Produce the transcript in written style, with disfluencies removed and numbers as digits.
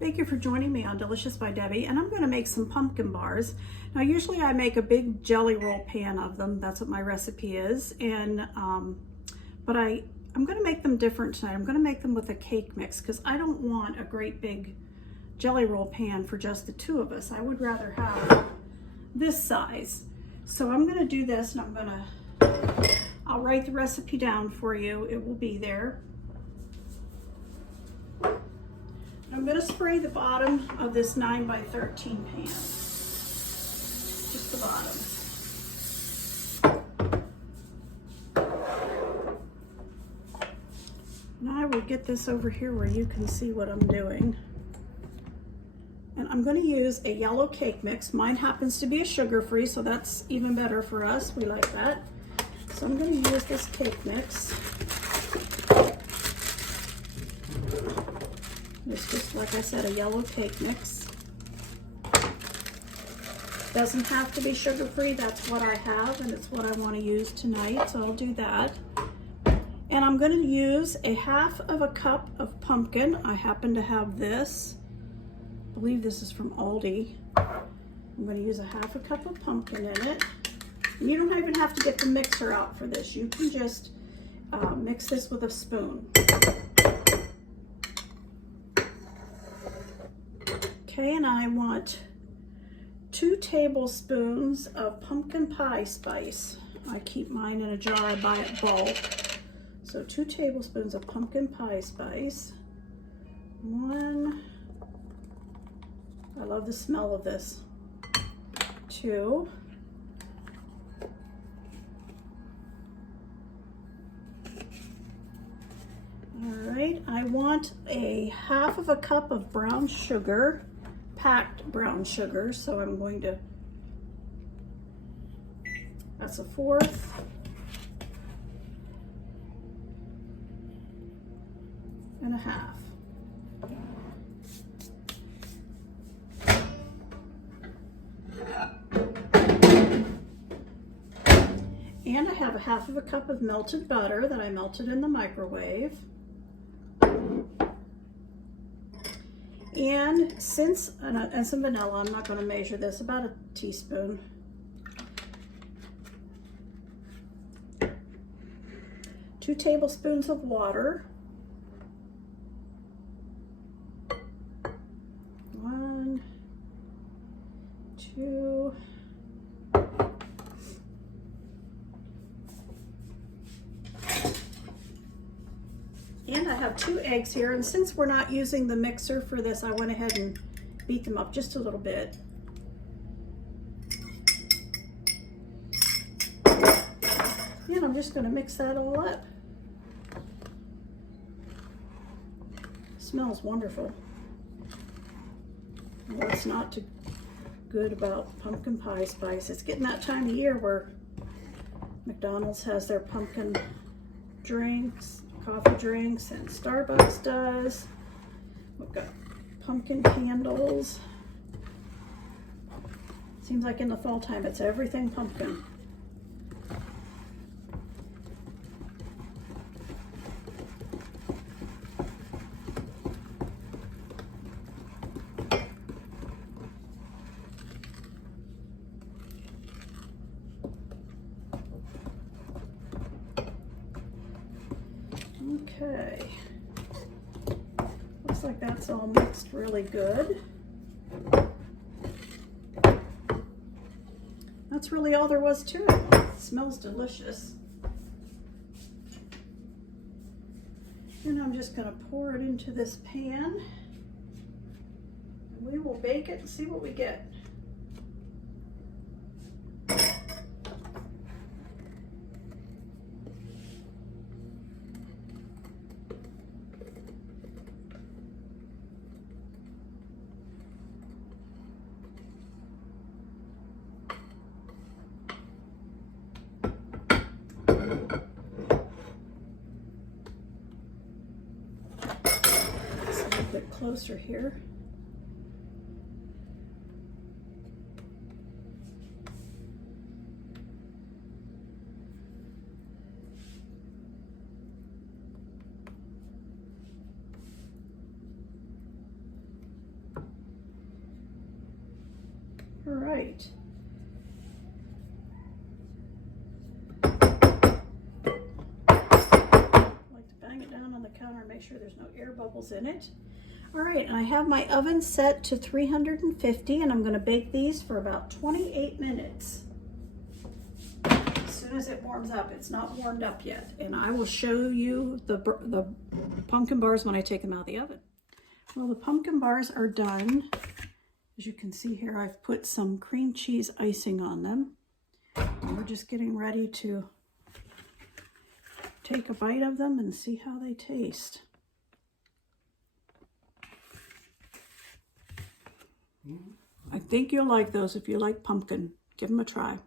Thank you for joining me on Delicious by Debbie, and I'm going to make some pumpkin bars. Now usually I make a big jelly roll pan of them. That's what my recipe is, and but I'm going to make them different tonight. I'm going to make them with a cake mix because I don't want a great big jelly roll pan for just the two of us. I would rather have this size. So I'm going to do this, and I'll write the recipe down for you. It will be there. I'm going to spray the bottom of this 9x13 pan, just the bottom. Now I will get this over here where you can see what I'm doing. And I'm going to use a yellow cake mix. Mine happens to be a sugar-free, so that's even better for us. We like that. So I'm going to use this cake mix. It's just, like I said, a yellow cake mix. Doesn't have to be sugar-free. That's what I have, and it's what I want to use tonight, so I'll do that. And I'm going to use a half of a cup of pumpkin. I happen to have this. I believe this is from Aldi. I'm going to use a half a cup of pumpkin in it. And you don't even have to get the mixer out for this. You can just mix this with a spoon. Okay, and I want 2 tablespoons of pumpkin pie spice. I keep mine in a jar. I buy it bulk. So 2 tablespoons of pumpkin pie spice. 1. I love the smell of this. 2. All right, I want a half of a cup of brown sugar. Packed brown sugar, so I'm going to, that's a 1/4. And a half. And I have a half of a cup of melted butter that I melted in the microwave. And and some vanilla. I'm not going to measure this, about a teaspoon. Two tablespoons of water. 1, 2. And I have 2 eggs here, and since we're not using the mixer for this, I went ahead and beat them up just a little bit. And I'm just going to mix that all up. Smells wonderful. What's not too good about pumpkin pie spice? It's getting that time of year where McDonald's has their pumpkin drinks, coffee drinks, and Starbucks does. We've got pumpkin candles. Seems like in the fall time it's everything pumpkin. Okay, looks like that's all mixed really good. That's really all there was to it. It smells delicious. And I'm just going to pour it into this pan. And we will bake it and see what we get. A bit closer here. All right. Bang it down on the counter and make sure there's no air bubbles in it. All right, and I have my oven set to 350 and I'm going to bake these for about 28 minutes. As soon as it warms up, it's not warmed up yet, and I will show you the pumpkin bars when I take them out of the oven. Well, the pumpkin bars are done. As you can see here, I've put some cream cheese icing on them. And we're just getting ready to take a bite of them and see how they taste. I think you'll like those if you like pumpkin. Give them a try.